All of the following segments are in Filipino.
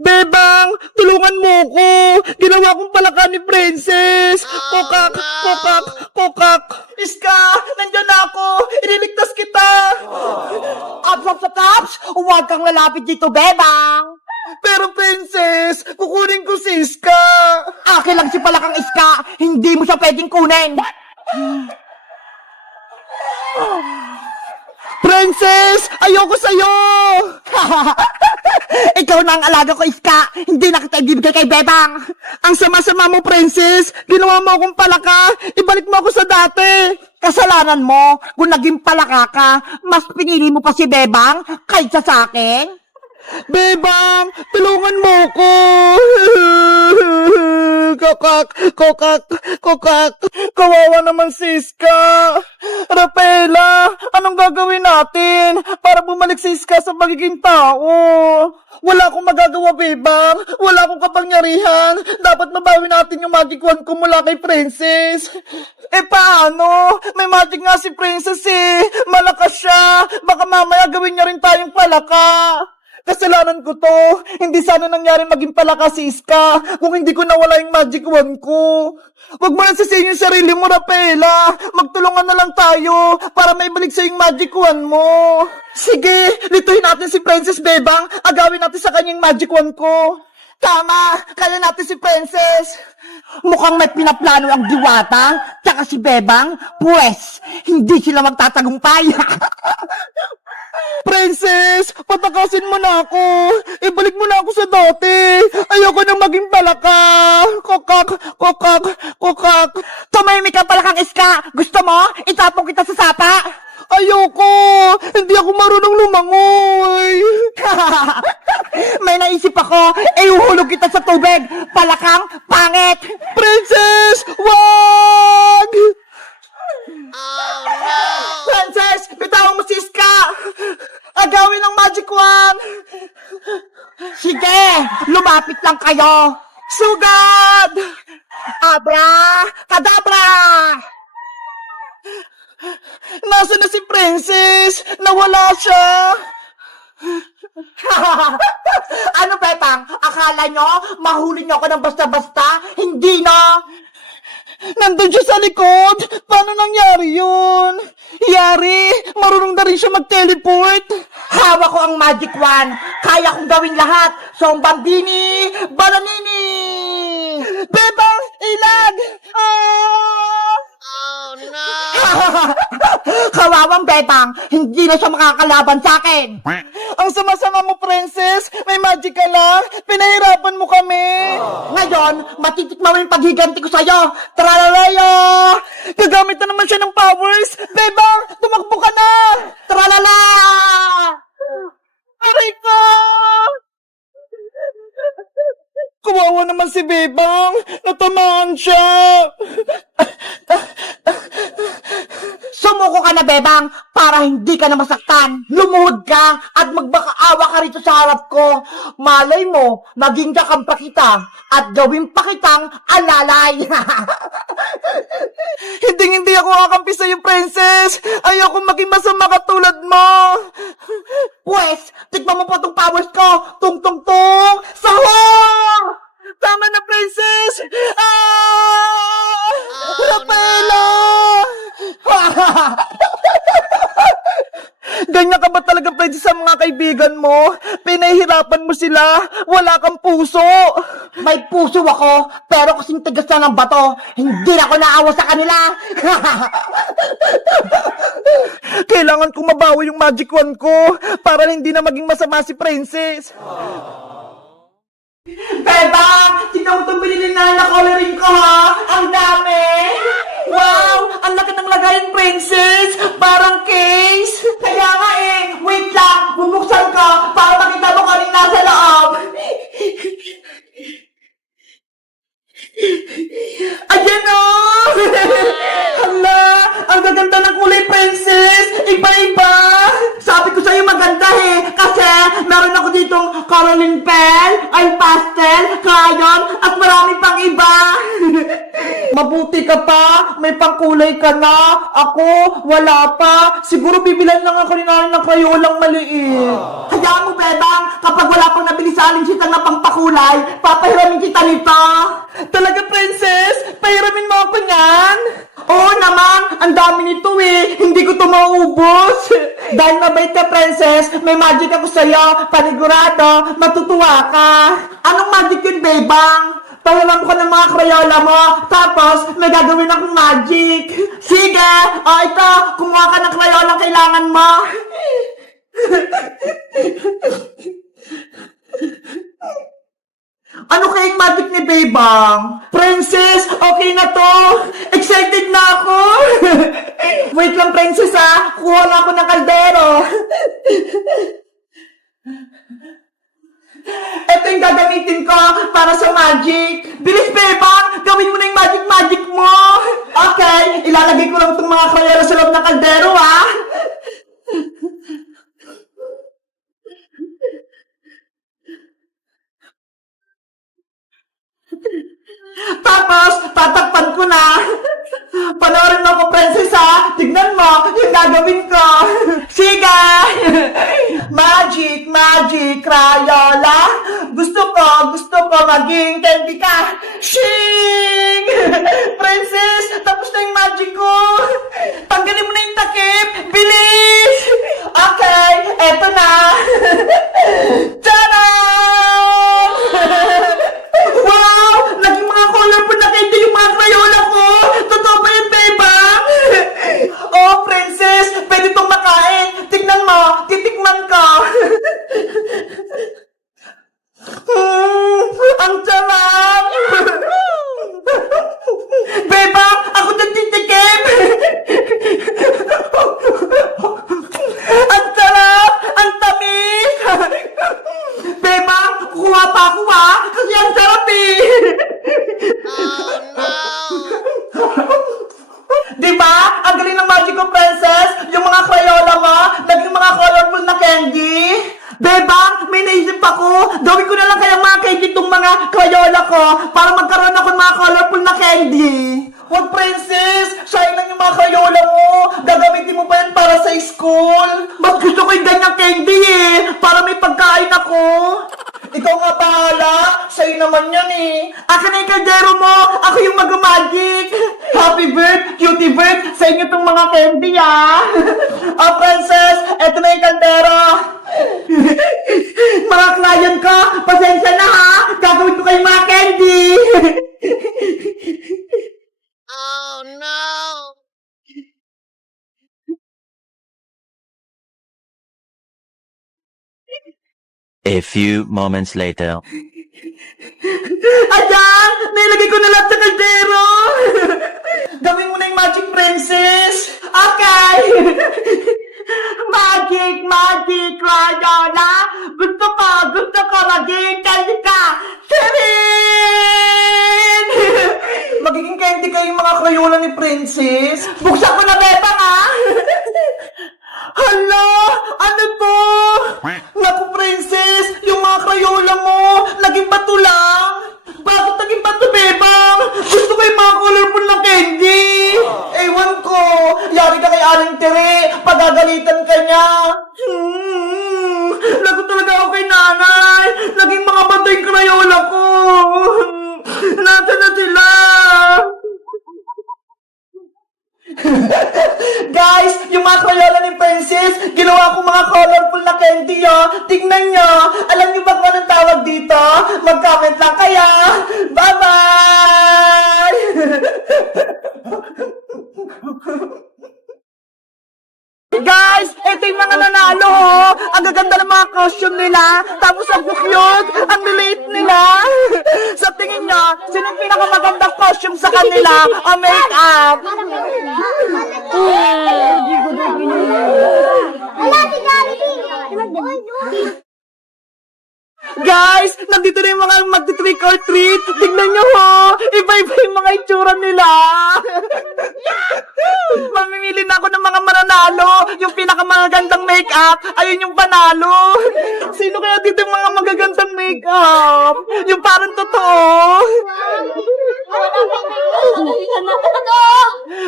Bebang, tulungan mo ko. Ginawa kong palaka ni Princess. Kokak, kokak, kokak. Iska, nandyan na ako. Iniligtas kita. Taps! Huwag kang lalapit dito, Bebang! Pero Princess, kukunin ko si Iska. Akin lang si Palakang Iska! Hindi mo siya pwedeng kunin! Princess, ayoko sa'yo. Ikaw na ang alaga ko, Iska! Hindi na kita ibibigay kay Bebang! Ang sama-sama mo, Princess. Ginawa mo akong palaka. Ibalik mo ako sa dati. Kasalanan mo kung naging palaka ka, mas pinili mo pa si Bebang kaysa sa akin? Bebang, tulungan mo ko. Kokak, kokak, kokak. Kawawa naman si Iska. Rafaela, anong gagawin natin para bumalik si Iska sa magiging tao? Wala akong magagawa, Bebang. Wala akong kapangyarihan. Dapat mabawi natin yung magic wand ko mula kay Princess. Paano? May magic nga si Princess eh. Malakas siya. Baka mamaya gawin niya rin tayong palaka. Kasalanan ko to. Hindi sana nangyari maging palaka si Iska kung hindi ko nawala yung magic wand ko. Huwag mo nang sisihin yung sarili mo, Rafaela. Magtulungan na lang tayo para maibalik sa yung magic wand mo. Sige, lituhin natin si Princess Bebang. Agawin natin sa kanyang magic wand ko. Tama, kaya natin si Princess. Mukhang may pinaplano ang Diwata, tsaka si Bebang, pues, hindi sila magtatagumpay. Princess, patakasin mo na ako. Ibalik mo na ako sa dati. Ayoko nang maging palaka. Kokak, kokak, kokak. Tumahimik ka Palakang Iska! Gusto mo? Itapong kita sa sapa! Ayoko. Hindi ako marunong lumangoy. May naisip ako, ihuhulog kita sa tubig! Palakang pangit! Princess, wag! Princess, bitawan mo si Iska! Agawin ang magic wand. Sige, lumapit lang kayo! Sugad! Abra! Kadabra! Nasaan na si Princess? Nawala siya. Ano, Pepang? Akala nyo, mahuli nyo ako ng basta-basta? Hindi na! Nandun siya sa likod. Paano nangyari yun? Yari, marunong na rin siya mag-teleport. Hawak ko ang magic wand! Kaya kong gawin lahat! So, Bambini! Bananini! Bebang, ilag! Ah! Kawawang Bebang! Hindi na siya makakalaban sa akin! Ang sama-sama mo, Princess. May magic ka lang. Pinahirapan mo kami. Ngayon, matitikman mo yung paghiganti ko sa'yo! Tralalayo! Gagamit na naman siya ng powers. Bebang, tumakbo ka na. Tralala! Aray ko! Kawawa naman si Bebang. Natamaan siya. Sumuko ka na, Bebang, para hindi ka na masaktan. Lumuhod ka at magbakaawa ka rito sa harap ko. Malay mo, maging kakampa kita at gawin pa kitang alalay. Hindi ako kakampi sa'yo, Princess. Ayoko maging masama katulad mo. Pwes, tikman mo po itong powers ko. Tung-tung-tung! Sahur! Tama na, Princess. Ah! Rafaela! Ganyan ka ba talaga, Princess, sa mga kaibigan mo? Pinahihirapan mo sila. Wala kang puso. May puso ako, pero kasing tigas na ng bato, hindi na ako naawa sa kanila. Kailangan kong mabawi yung magic wand ko para hindi na maging masama si Princess. Bebang, tignan mo itong binili na coloring ko, ha? Ang dami! Wow! Ang laki ng lagayan, Princess! Parang case! Kaya nga eh, wait lang, bubuksan ko para makita mo kung anong nasa loob. Ayan o! Hala! Ang gaganda ng kulay, Princess! Iba-iba! Sabi ko sa'yo maganda eh, kasi meron ako ditong coloring pen, ay pastel, crayon, at marami pang iba. Mabuti ka pa, may pangkulay ka na. Ako, wala pa. Siguro bibilan lang ako ni nanay ng krayolang maliit. Hayaan mo, Bebang, kapag wala pang nabili sa aling sitang na pangpakulay, papahiramin kita nito. Talaga, Princess? Pahiramin mo ako niyan? Oo naman, ang dami nito eh. Hindi ko ito maubos. Dahil mabait ka, Princess, may magic ako sa'yo. Panigurado, matutuwa ka. Anong magic yun, Bebang? Pahiram ko ng mga krayola mo, tapos may gagawin akong magic. Sige, ito, kumuha ka ng krayola kailangan mo. Ano kayang magic ni Bebang? Princess, okay na to. Excited na ako. Wait lang, Princess, ha. Kuha na ako ng kaldero. Ito yung gagamitin ko para sa magic. Bilis, Bebang! Gawin mo na yung magic mo! Okay, ilalagay ko lang itong mga krayola sa loob ng kaldero, ha? Tapos, tatakpan ko na. Panoorin mo ako, Princess, ha? Tignan mo yung gagawin ko. Sige! Magic, Crayola. Gusto ko maging candy ka. Shing! Princess, tapos na yung magic ko. Tanggalin mo na yung takip. Bilis! Okay, eto na. Tadam! Wow! Naging mga colorful na candy yung mga Crayola ko. Totoo ba yun, Bebang? Oh, Princess, pwede itong makain. Tignan mo, titikman ko. Ang sarap! Bebang, ako nagtitikim! Ang sarap! Ang tamis! Bebang, kuha pa ako, ha? Kasi ang sarap eh! Diba? Ang galing ng magic ko, Princess! Yung mga krayola mo, naging mga colorful na candy! Bebang, may naisip ako! Gawin ko na lang kayang mga candy itong mga krayola ko para magkaroon ako ng mga colorful na candy! Huwag, Princess! Sayang lang yung mga krayola mo! Gagamitin mo pa yan para sa school! Mas gusto ko yung ganyang candy eh! Para may pagkain ako! Ikaw nga bahala! Sa'yo naman yan eh! Akin na yung kaldero mo! Ako yung mag-magic! Happy bird! Cutie bird! Sa inyo itong mga candy ah! Oh, Princess! Eto na yung kaldero! Mga client ko! Pasensya na ha! Gagawin ko kayong mga candy! Oh no! A few moments later. Ayan! Nilagay ko na lahat sa kaldero! Gawin mo na yung magic, Princess! Okay! Magic, Crayola! Gusto ko maging candy ka! Sirin! Magiging candy ka yung mga Crayola ni Princess? Buksan ko na, Bebang, ha? Hala! Ano to? Naku, Princess! Yung mga Crayola mo, naging bato lang! Bakit naging bato, Bebang? Gusto ko yung mga colorful na candy! Ewan ko! Yari ka kay Aling Tere! Pagagalitan ka niya! Lagot talaga ako kay nanay! Naging mga bato yung Crayola ko! Nasaan na sila? Guys, yung mga Crayola ni Princess, ginawa ko mga colorful na candy, oh. Tignan nyo. Alam nyo ba kung anong tawag dito? Mag-comment lang kaya. Bye-bye! Guys, ito yung mga nanalo, oh. Ang gaganda ng mga costume nila. Tapos ang cute, ang liliit nila. Sa tingin nyo, sino yung pinakamagandang costume sa kanila o make-up? Guys, nandito na yung mga magti-trick or treat. Tignan nyo ho, iba-iba yung mga itsura nila. Mamimili na ako ng mga mananalo. Yung pinakamagandang make-up, ayun yung panalo. Sino kaya dito yung mga magagandang make-up? Yung parang totoo.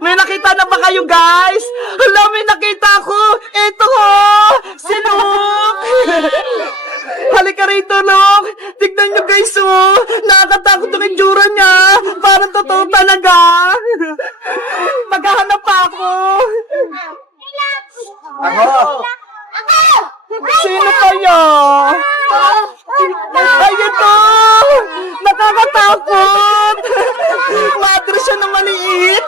May nakita na ba kayo, guys? Hala, may nakita ko! Ito ho! Si Luke! Halika rito, Luke! Tignan nyo, guys, oh! Nakakatakot ang itsura niya! Parang totoo talaga! Maghahanap pa ako! Sino kaya? Ay, ito! Nakakatakot! Madre siya na maliit!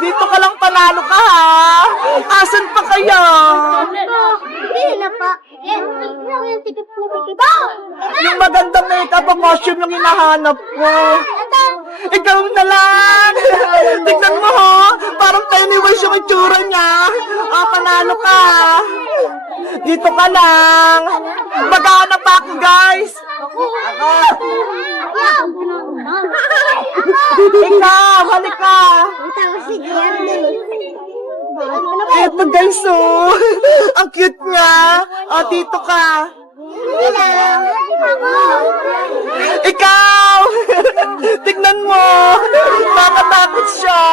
Dito ka lang panalo ka, ha? Asan pa kaya? Yung magandang makeup o costume yung hinahanap ko. Ikaw na lang! Tignan mo, ho! Parang Pennywise yung itsura niya. Panalo ka! Dito ka lang! Maghahanap ako, guys! Ikaw! Halika! Eto, guys, oh! Ang cute niya! Dito ka! Ikaw! Tignan mo! Nakatakot siya!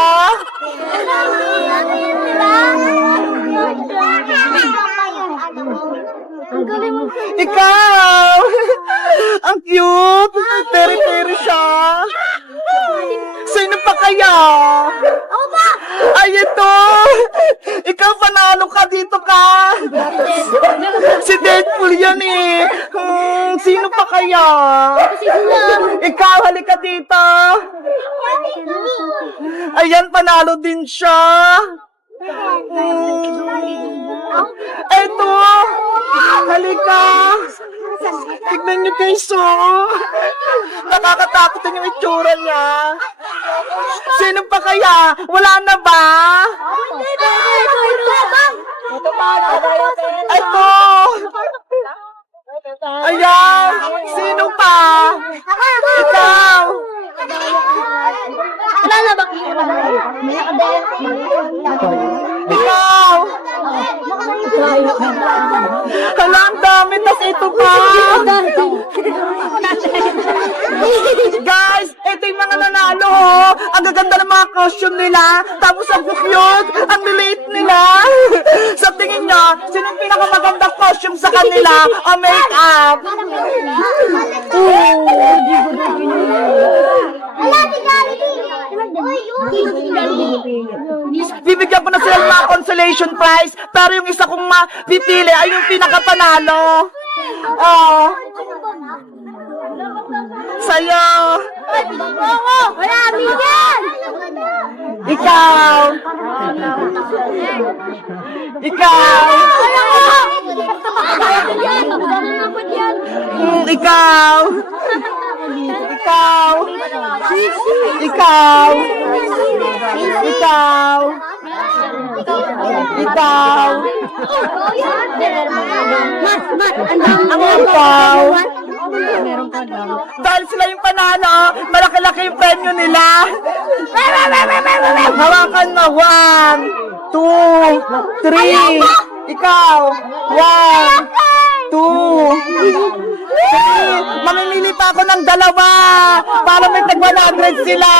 Ikaw! Ang cute! Peri-peri siya! Sino pa kaya? Ay, ito! Ikaw, panalo ka! Dito ka! Si Deadpool yan eh! Sino pa kaya? Ikaw, halika dito! Ayan, panalo din siya! Eto! Halika! Tignan niyo, guys, oh! Nakakatakot din yung itsura niya! Sino pa kaya? Wala na ba? Eto! Ayan! Sino pa? Ikaw! Ikaw! Hala, ang dami, tas ito pa! Guys, ito yung mga nanalo, oh! Ang gaganda ng mga costume nila, tapos ang cute, ang liliit nila! Sa tingin nyo, sino yung pinakamagandang costume sa kanila o make-up? Bibigyan ko na sila ng mga consolation prize, pero yung isa kong mapipili ay yung pinakapanalo. Sa'yo. Ikaw. Ikaw. Ikaw. Ikaw. Ikaw. Ikaw. Ikaw. Ang ikaw. Dahil sila yung panalo, malaki-laki yung premyo nila. Hawakan mo. 1, 2, 3. Ikaw. 1, 2, 3. Mamimili pa ako ng dalawa para may tag 100 sila.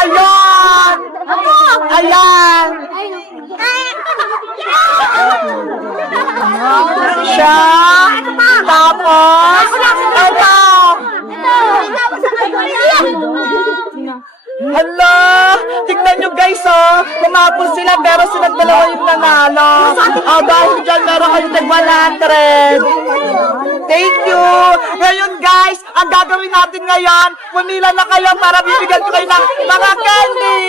Ayan! Ayan! Siya! Tapos! Ito! Hala! Tignan nyo, guys, oh! Kumapos sila pero silang dalawa yung nanalo. Dahil dyan meron kayo tag 100. Thank you! Ngayon, guys, ang gagawin natin ngayon, pumila na kayo para bibigyan ko kayo ng mga candy!